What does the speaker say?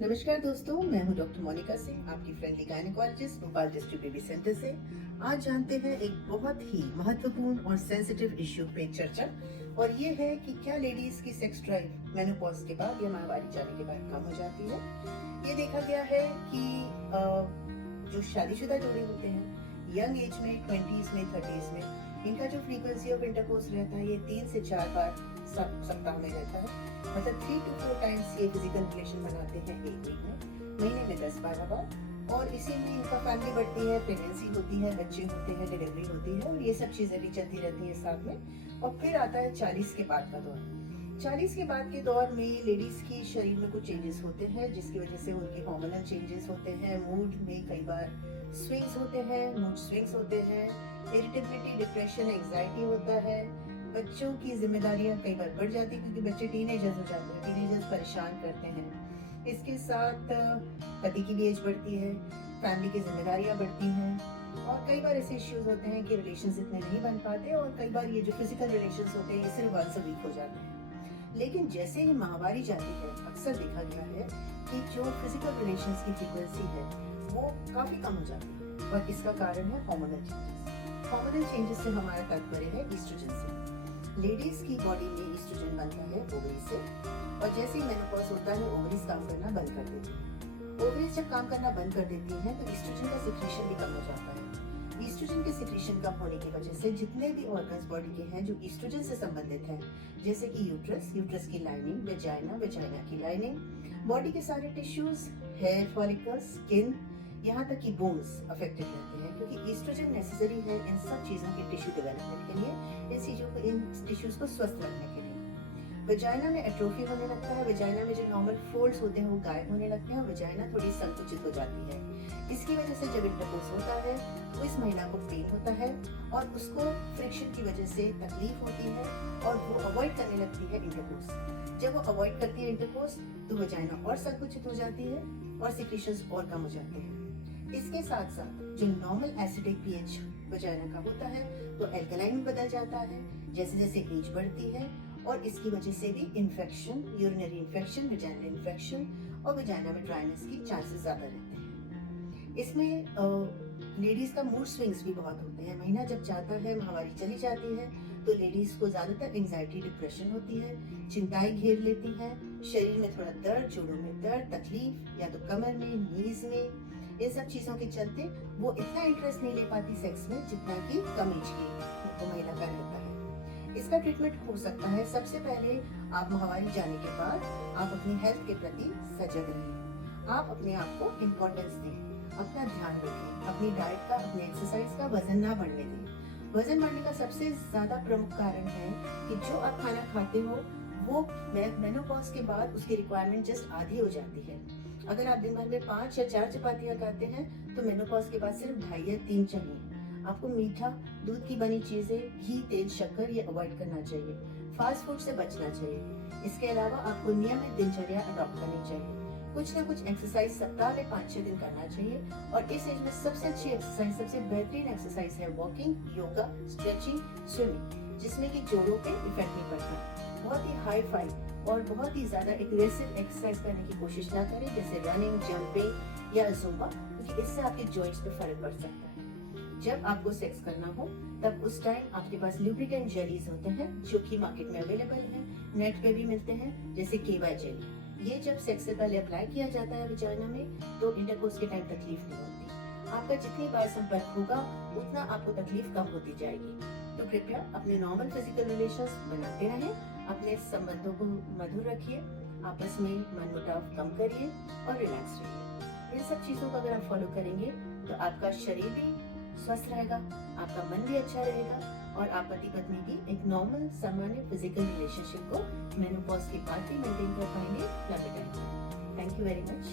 नमस्कार दोस्तों, मैं हूं डॉक्टर मोनिका सिंह, आपकी friendly gynaecologist Bhopal district baby centre से। आज जानते हैं एक बहुत ही महत्वपूर्ण और सेंसिटिव इश्यू पे चर्चा, और ये है कि क्या लेडीज की सेक्स ड्राइव मेनोपॉज के बाद या माहवारी जाने के बाद कम हो जाती है। ये देखा गया है कि जो शादीशुदा जोड़े होते हैं यंग एज में 20s में 30s में, इनका जो फ्रीक्वेंसी ऑफ इंटरकोर्स रहता है ये 3 से 4 बार सप्ताह में रहता है। मतलब 3 to 4 टाइम्स ये फिजिकल रिलेशन बनाते हैं एक वीक में, महीने में 10-12 बार। और इसी में इनका फैमिली बढ़ती है, प्रेगनेंसी होती है, बच्चे होते हैं, डिलीवरी होती है, और ये सब चीजें भी चलती रहती हैं साथ में। और फिर आता है 40 के बाद का दौर। 40 के बाद के दौर में लेडीज की शरीर में कुछ चेंजेस होते हैं, जिसकी वजह से उनके हार्मोनल चेंजेस होते हैं, मूड में कई बार स्विंग्स होते हैं, मूड स्विंग्स होते हैं, इरिटेबिलिटी, डिप्रेशन, एंजाइटी होता है। बच्चों की जिम्मेदारियां कई बार बढ़ जाती है क्योंकि बच्चे टीनेजर्स हो जाते हैं, टीनेजर्स परेशान करते हैं। इसके साथ पति की भी एज बढ़ती है, फैमिली की जिम्मेदारियां बढ़ती हैं, और कई बार ऐसे इश्यूज होते हैं कि रिलेशंस इतने नहीं बन पाते, और कई बार ये जो फिजिकल रिलेशंस होते हैं ये सिर्फ वंस अ वीक हो जाते हैं। लेकिन जैसे ही माहवारी जाती है, अक्सर देखा गया है कि जो फिजिकल रिलेशंस की फ्रीक्वेंसी है वो काफी कम हो जाती है, और इसका कारण है हार्मोनल चेंजेस। हार्मोनल चेंजेस से हमारा तात्पर्य है ईस्ट्रोजन से। लेडीज की बॉडी में ईस्ट्रोजन बनता है ओवरी से, और जैसे ही मेनोपॉज होता है ओवरीज काम करना बंद कर देती है। ओवरीज जब काम करना बंद कर देती हैं तो ईस्ट्रोजन का सिक्रीशन भी कम हो जाता है। ईस्ट्रोजन के सिक्रीशन कम होने की वजह से जितने भी ऑर्गन्स बॉडी के हैं जो ईस्ट्रोजन से संबंधित हैं, जैसे कि यूट्रस, यूट्रस की लाइनिंग, वेजाइना, वेजाइना की लाइनिंग, बॉडी के सारे टिश्यूज, हेयर फॉलिकल्स, स्किन, यहाँ तक कि बोन्स अफेक्टेड रहते हैं, क्योंकि ईस्ट्रोजन नेसेसरी है इन सब चीजों के टिश्यू डेवलपमेंट के लिए, इन टिश्यूज को स्वस्थ रखने के लिए। वेजाइना में एट्रोफी होने लगता है, वेजाइना में जो नॉर्मल फोल्ड्स होते हैं वो गायब होने लगते हैं, और वेजाइना थोड़ी संकुचित हो जाती है। इसकी वजह से जब इंटरकोर्स होता है तो इस महिला को पेन होता है, और उसको फ्रिक्शन की वजह से तकलीफ होती है, और वो अवॉइड करने लगती है इंटरकोर्स। जब वो अवॉइड करती है इंटरकोर्स तो वेजाइना और संकुचित हो जाती है, और सिक्रीशंस और कम हो जाते हैं। इसके साथ साथ जो नॉर्मल एसिडिक पीएच वेजाइना का होता है तो एल्कलाइन में बदल जाता है जैसे जैसे एज बढ़ती है, और इसकी वजह से भी infection, urinary infection, vaginal infection और वेजाइना में ड्राइनेस की चांसेस ज्यादा रहते हैं। इसमें लेडीज का मूड स्विंग्स भी बहुत होते हैं। महीना जब जाता है, माहवारी चली जाती है, तो लेडीज को ज्यादातर एंजाइटी, डिप्रेशन होती है, चिंताएं घेर लेती हैं, शरीर में थोड़ा दर्द, जोड़ों में दर्द, तकलीफ, या तो कमर में, नीज में, इन सब चीजों के चलते वो इतना इंटरेस्ट नहीं ले पाती सेक्स में जितना कि कम एज की महिला का रहता है। इसका ट्रीटमेंट हो सकता है, सबसे पहले आप माहवारी जाने के बाद आप अपनी हेल्थ के प्रति सजग रहिए। आप अपने आप को इम्पोर्टेंस दें, अपना ध्यान रखें, अपनी डाइट का, अपनी एक्सरसाइज का, वजन ना बढ़ने दें। वजन बढ़ने का सबसे ज्यादा प्रमुख कारण है कि जो आप खाना खाते हो वो मेनोपॉज के बाद उसकी रिक्वायरमेंट जस्ट आधी हो जाती है। अगर आप दिन भर में 5 या 4 चपातियां खाते हैं तो मेनोपॉज के बाद सिर्फ 2.5 या 3 चाहिए। आपको मीठा, दूध की बनी चीजें, घी, तेल, शक्कर ये अवॉइड करना चाहिए। फास्ट फूड से बचना चाहिए। इसके अलावा आपको नियमित दिनचर्या अडॉप्ट करनी चाहिए। कुछ ना कुछ एक्सरसाइज सप्ताह में 5-6 दिन करना चाहिए, और इस एज में सबसे अच्छी एक्सरसाइज, सबसे बेहतरीन एक्सरसाइज है वॉकिंग, योगा, स्ट्रेचिंग, स्विमिंग, जिसमें कि जोड़ों पे इफेक्ट नहीं पड़ता। बहुत ही हाई फाई और बहुत ही ज्यादा एग्रेसिव एक्सरसाइज करने की कोशिश ना करें, जैसे रनिंग, जंपिंग या जुम्बा, क्योंकि इससे आपके जॉइंट्स पे फर्क पड़ सकता है। जब आपको सेक्स करना हो तब उस टाइम आपके पास लुब्रिकेंट जेलीज होते हैं जो कि मार्केट में अवेलेबल हैं, नेट पे भी मिलते हैं, जैसे केवाई जेली। ये जब सेक्स से पहले अप्लाई किया जाता है वेजाइना में तो इंटरकोर्स के टाइम तकलीफ नहीं होती। आपका जितनी बार संपर्क होगा उतना आपको तकलीफ कम होती जाएगी। तो कृपया अपने नॉर्मल फिजिकल रिलेशंस बनाते रहें, अपने संबंधों को मधुर रखिए, आपस में मनमुटाव कम करिए और रिलैक्स रहिए। इन सब चीजों को अगर आप फॉलो करेंगे तो आपका शरीर भी स्वस्थ रहेगा, आपका मन भी अच्छा रहेगा, और आप पति पत्नी की एक नॉर्मल सामान्य फिजिकल रिलेशनशिप को मेनोपॉज के बाद भी मेंटेन कर पाएंगे लंबे time. Thank you very much.